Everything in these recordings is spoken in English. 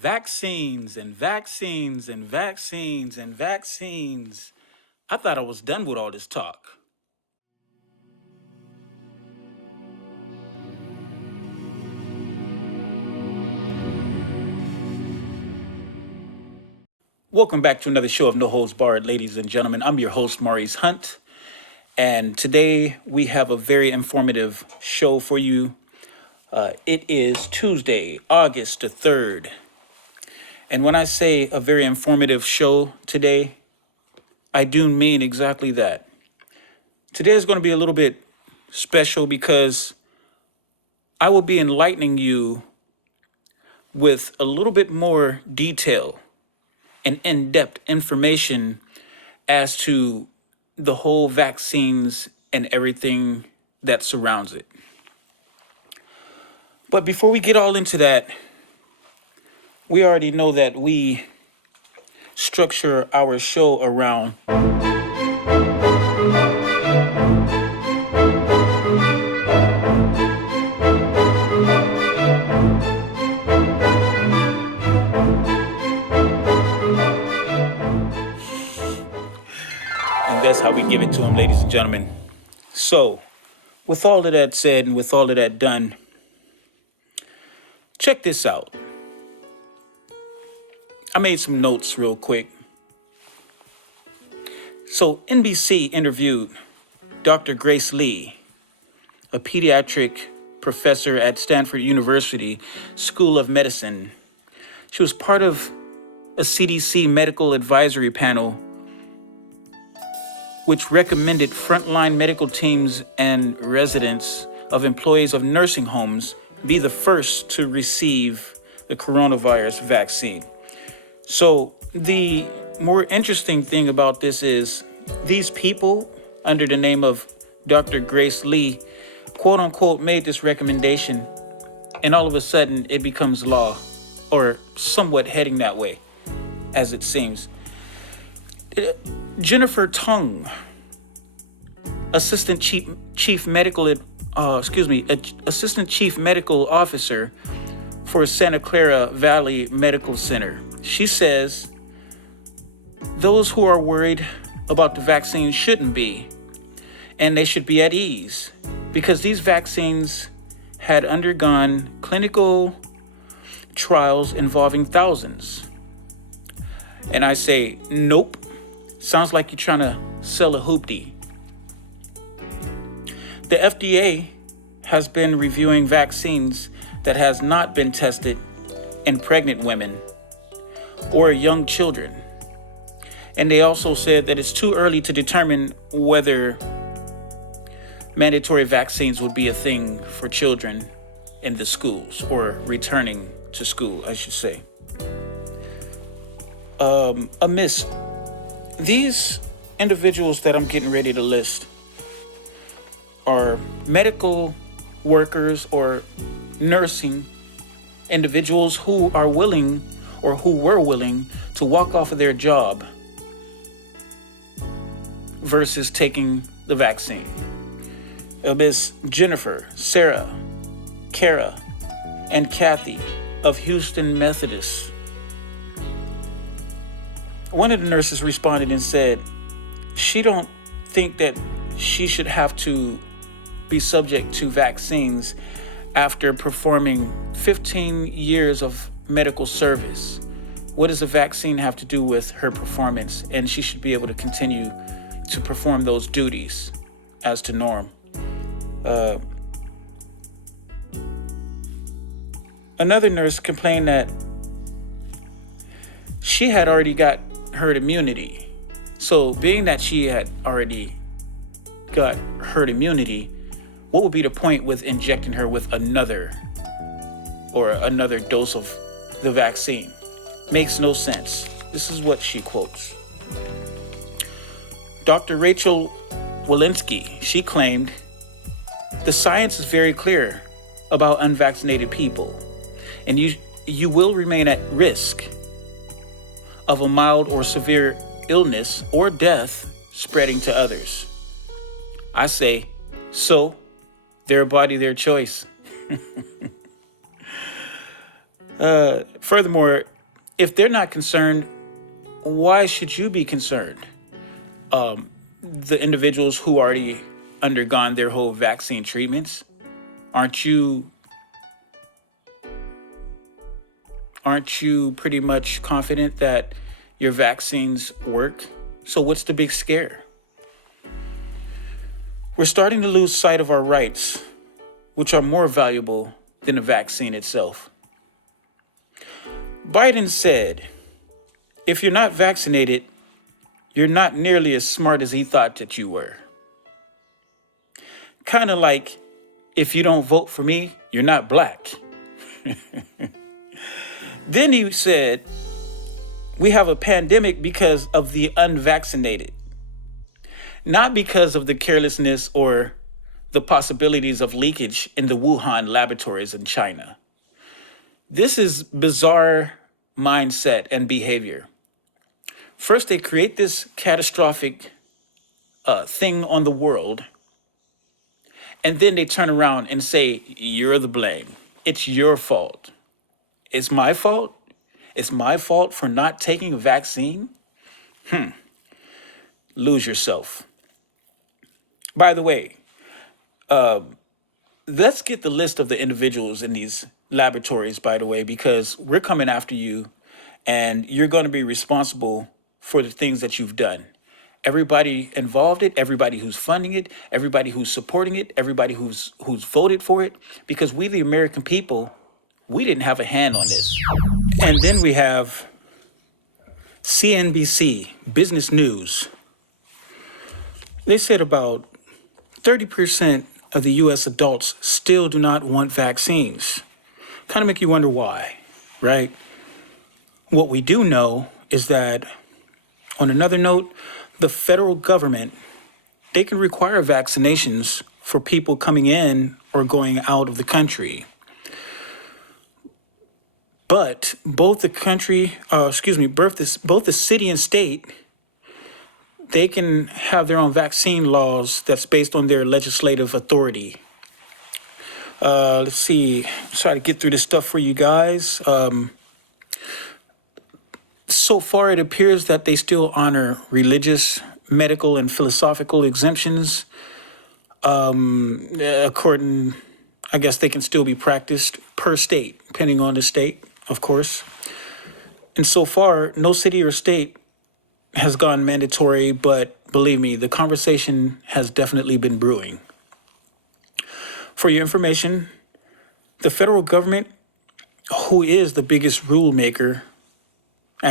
Vaccines and vaccines and vaccines and vaccines. I thought I was done with all this talk. Welcome back to another show of No Holds Barred, ladies and gentlemen. I'm your host, Maurice Hunt, and today we have a very informative show for you. It is Tuesday, August the 3rd. And when I say a very informative show today, I do mean exactly that. Today is going to be a little bit special because I will be enlightening you with a little bit more detail and in-depth information as to the whole vaccines and everything that surrounds it. But before we get all into that, we already know that we structure our show around and that's how we give it to them, ladies and gentlemen. So, with all of that said and with all of that done, check this out. I made some notes real quick. So, NBC interviewed Dr. Grace Lee, a pediatric professor at Stanford University School of Medicine. She was part of a CDC medical advisory panel which recommended frontline medical teams and residents of employees of nursing homes be the first to receive the coronavirus vaccine. So the more interesting thing about this is these people, under the name of Dr. Grace Lee, quote unquote, made this recommendation, and all of a sudden it becomes law, or somewhat heading that way, as it seems. Jennifer Tung, Assistant Chief Medical Officer for Santa Clara Valley Medical Center. She says those who are worried about the vaccine shouldn't be, and they should be at ease because these vaccines had undergone clinical trials involving thousands. And I say, nope. Sounds like you're trying to sell a hoopty. The FDA has been reviewing vaccines that has not been tested in pregnant women or young children. And they also said that it's too early to determine whether mandatory vaccines would be a thing for children in the schools, or returning to school, I should say. Amiss, these individuals that I'm getting ready to list are medical workers or nursing individuals who are willing, or who were willing, to walk off of their job versus taking the vaccine. Miss Jennifer, Sarah, Kara, and Kathy of Houston Methodist. One of the nurses responded and said she don't think that she should have to be subject to vaccines after performing 15 years of medical service. What does a vaccine have to do with her performance? And she should be able to continue to perform those duties as to norm. Another nurse complained that she had already got herd immunity. So being that she had already got herd immunity, what would be the point with injecting her with another dose of the vaccine? Makes no sense. This is what she quotes. Dr. Rachel Walensky, she claimed, the science is very clear about unvaccinated people, and you will remain at risk of a mild or severe illness or death spreading to others. I say, so, their body, their choice. Furthermore, if they're not concerned, why should you be concerned? The individuals who already undergone their whole vaccine treatments, aren't you pretty much confident that your vaccines work? So what's the big scare? We're starting to lose sight of our rights, which are more valuable than the vaccine itself. Biden said, if you're not vaccinated, you're not nearly as smart as he thought that you were. Kind of like, if you don't vote for me, you're not black. Then he said, we have a pandemic because of the unvaccinated, not because of the carelessness or the possibilities of leakage in the Wuhan laboratories in China. This is bizarre mindset and behavior. First, they create this catastrophic thing on the world, and then they turn around and say, you're the blame. It's your fault. It's my fault? It's my fault for not taking a vaccine? Lose yourself. By the way, let's get the list of the individuals in these laboratories, by the way, because we're coming after you and you're going to be responsible for the things that you've done. Everybody involved it, everybody who's funding it, everybody who's supporting it, everybody who's voted for it, because we, the American people, we didn't have a hand on this. And then we have CNBC, Business News. They said about 30% of the US adults still do not want vaccines. Kind of make you wonder why, right? What we do know is that, on another note, the federal government, they can require vaccinations for people coming in or going out of the country. But both the city and state, they can have their own vaccine laws that's based on their legislative authority. Let's see, try to get through this stuff for you guys. So far, it appears that they still honor religious, medical, and philosophical exemptions. According, I guess they can still be practiced per state, depending on the state, of course. And so far, no city or state has gone mandatory, but believe me, the conversation has definitely been brewing. For your information, the federal government, who is the biggest rule maker, they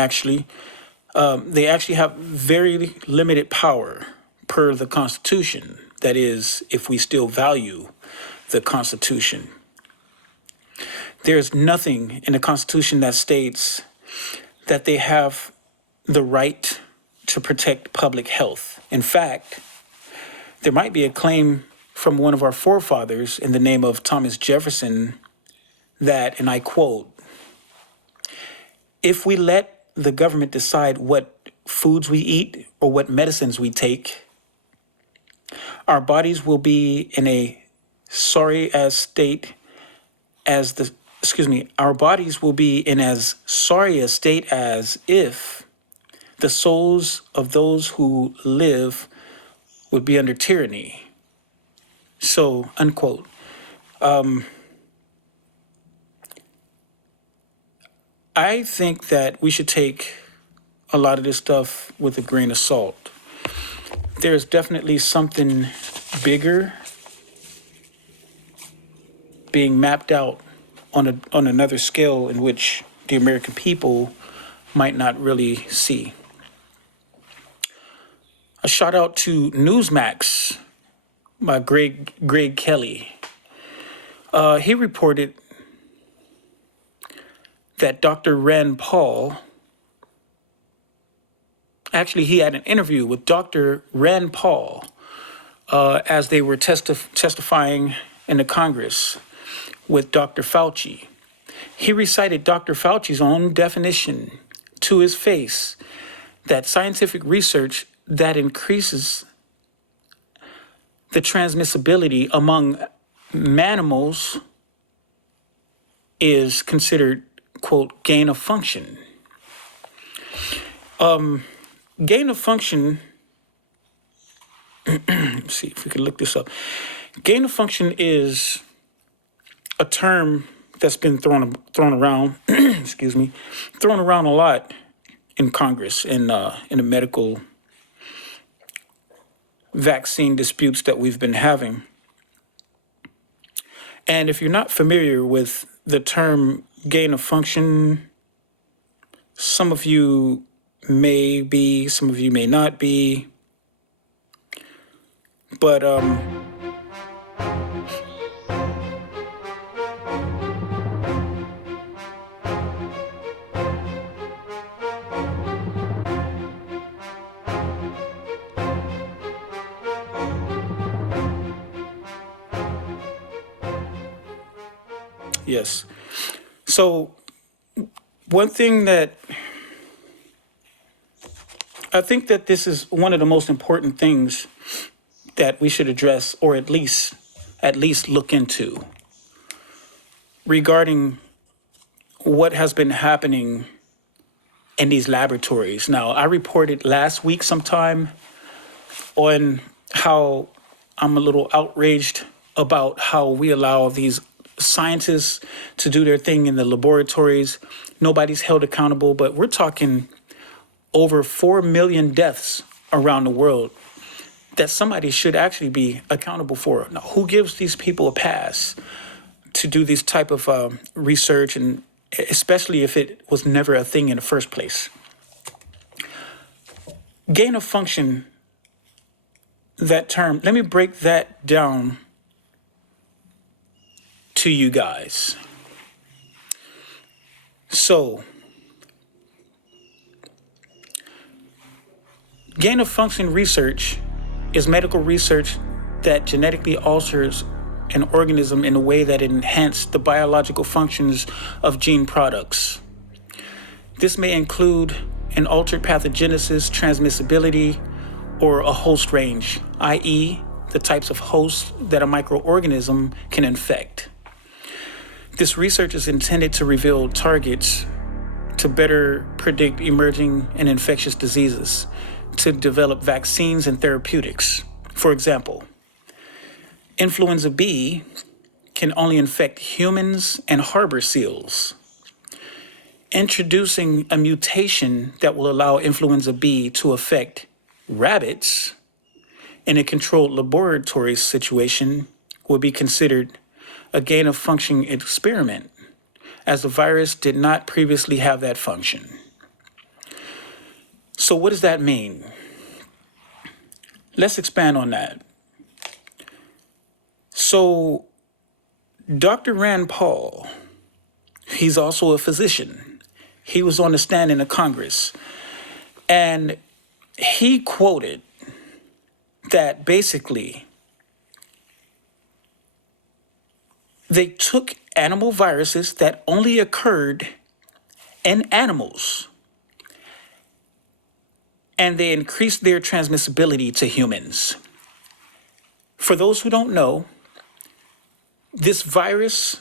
actually have very limited power per the Constitution. That is, if we still value the Constitution. There's nothing in the Constitution that states that they have the right to protect public health. In fact, there might be a claim from one of our forefathers in the name of Thomas Jefferson that, and I quote, if we let the government decide what foods we eat or what medicines we take, our bodies will be in a our bodies will be in as sorry a state as if the souls of those who live would be under tyranny. So, unquote. I think that we should take a lot of this stuff with a grain of salt. There's definitely something bigger being mapped out on another scale in which the American people might not really see. A shout out to Newsmax by Greg Kelly. He reported that Dr. Rand Paul, actually he had an interview with Dr. Rand Paul as they were testifying in the Congress with Dr. Fauci. He recited Dr. Fauci's own definition to his face that scientific research that increases the transmissibility among mammals is considered, quote, gain of function. Gain of function, let's see if we can look this up. Gain of function is a term that's been thrown around, excuse me, thrown around a lot in Congress in the medical vaccine disputes that we've been having. And if you're not familiar with the term gain of function, some of you may be, some of you may not be, but yes. So one thing that I think that this is one of the most important things that we should address, or at least look into, regarding what has been happening in these laboratories. Now, I reported last week sometime on how I'm a little outraged about how we allow these scientists to do their thing in the laboratories. Nobody's held accountable, but we're talking over 4 million deaths around the world that somebody should actually be accountable for. Now, who gives these people a pass to do this type of research, and especially if it was never a thing in the first place? Gain of function, that term, let me break that down to you guys. So, gain of function research is medical research that genetically alters an organism in a way that enhances the biological functions of gene products. This may include an altered pathogenesis, transmissibility, or a host range, i.e., the types of hosts that a microorganism can infect. This research is intended to reveal targets to better predict emerging and infectious diseases, to develop vaccines and therapeutics. For example, influenza B can only infect humans and harbor seals. Introducing a mutation that will allow influenza B to affect rabbits in a controlled laboratory situation will be considered a gain of function experiment, as the virus did not previously have that function. So what does that mean? Let's expand on that. So Dr. Rand Paul, he's also a physician. He was on the stand in the Congress, and he quoted that basically they took animal viruses that only occurred in animals, and they increased their transmissibility to humans. For those who don't know, this virus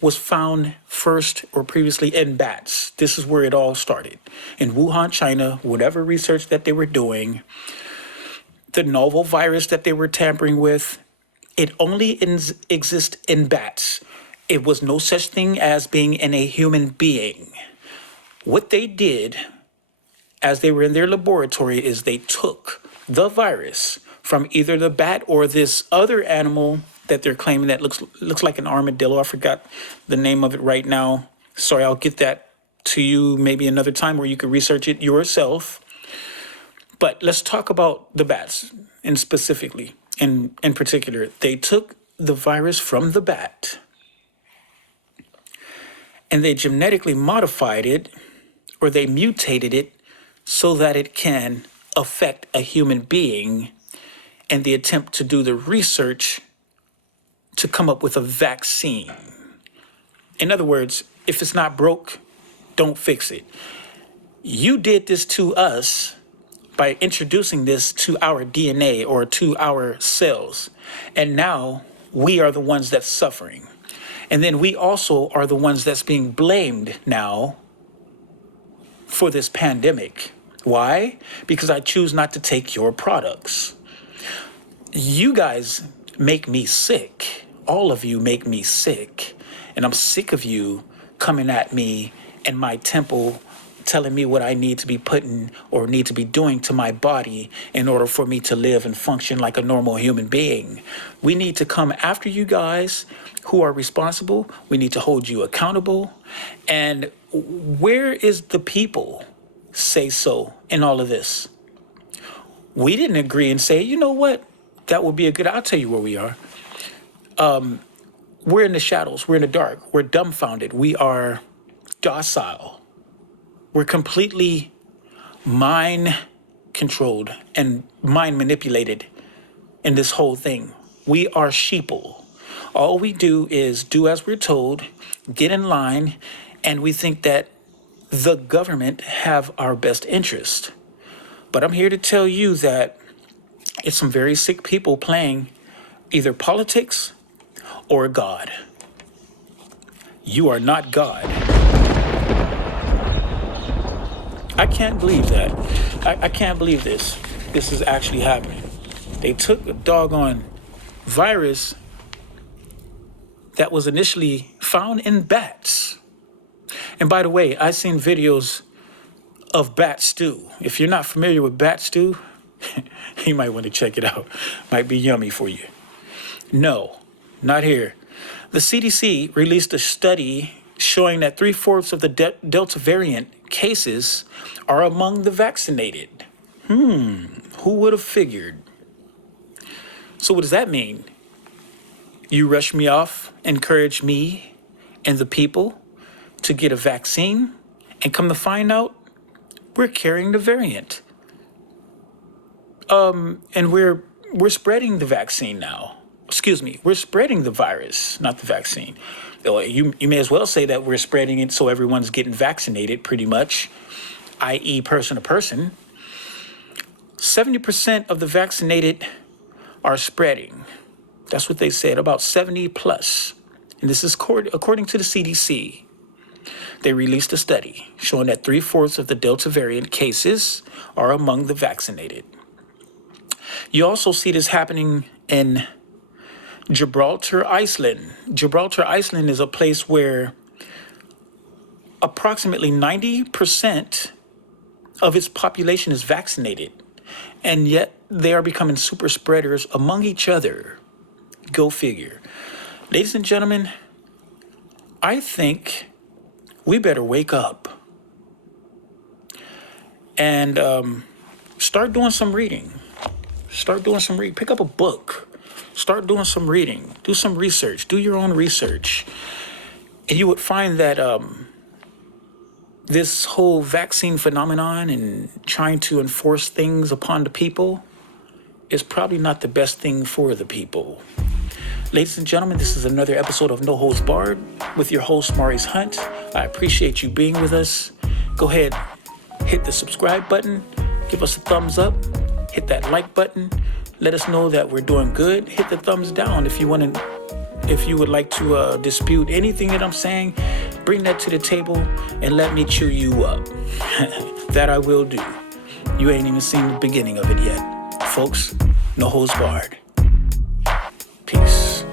was found first or previously in bats. This is where it all started. In Wuhan, China, whatever research that they were doing, the novel virus that they were tampering with, it only exists in bats. It was no such thing as being in a human being. What they did as they were in their laboratory is they took the virus from either the bat or this other animal that they're claiming that looks like an armadillo. I forgot the name of it right now. Sorry, I'll get that to you maybe another time where you can research it yourself. But let's talk about the bats, and specifically, in particular, they took the virus from the bat and they genetically modified it, or they mutated it so that it can affect a human being in the attempt to do the research to come up with a vaccine. In other words, if it's not broke, don't fix it. You did this to us by introducing this to our DNA or to our cells, and now we are the ones that's suffering. And then we also are the ones that's being blamed now for this pandemic. Why? Because I choose not to take your products. You guys make me sick. All of you make me sick. And I'm sick of you coming at me in my temple, telling me what I need to be putting or need to be doing to my body in order for me to live and function like a normal human being. We need to come after you guys who are responsible. We need to hold you accountable. And where is the people say so in all of this? We didn't agree and say, you know what? That would be a good, I'll tell you where we are. We're in the shadows. We're in the dark. We're dumbfounded. We are docile. We're completely mind controlled and mind manipulated in this whole thing. We are sheeple. All we do is do as we're told, get in line, and we think that the government have our best interest. But I'm here to tell you that it's some very sick people playing either politics or God. You are not God. I can't believe that. I can't believe this. This is actually happening. They took a doggone virus that was initially found in bats. And by the way, I've seen videos of bat stew. If you're not familiar with bat stew, you might want to check it out. Might be yummy for you. No, not here. The CDC released a study showing that 3/4 of the Delta variant cases are among the vaccinated. Who would have figured? So what does that mean? You rush me off, encourage me and the people to get a vaccine, and come to find out, we're carrying the variant. And we're spreading the vaccine now. Excuse me, we're spreading the virus, not the vaccine. You may as well say that we're spreading it so everyone's getting vaccinated pretty much, i.e. person to person. 70% of the vaccinated are spreading. That's what they said, about 70 plus. And this is according to the CDC. They released a study showing that 3/4 of the Delta variant cases are among the vaccinated. You also see this happening in Gibraltar, Iceland. Gibraltar, Iceland is a place where approximately 90% of its population is vaccinated, and yet they are becoming super spreaders among each other. Go figure. Ladies and gentlemen, I think we better wake up and start doing some reading. Pick up a book. Start doing some reading. Do some research. Do your own research. And you would find that this whole vaccine phenomenon and trying to enforce things upon the people is probably not the best thing for the people. Ladies and gentlemen, this is another episode of No Holds Barred with your host, Maurice Hunt. I appreciate you being with us. Go ahead, hit the subscribe button. Give us a thumbs up. Hit that like button. Let us know that we're doing good. Hit the thumbs down if you would like to dispute anything that I'm saying. Bring that to the table and let me chew you up. That I will do. You ain't even seen the beginning of it yet. Folks, no holds barred. Peace.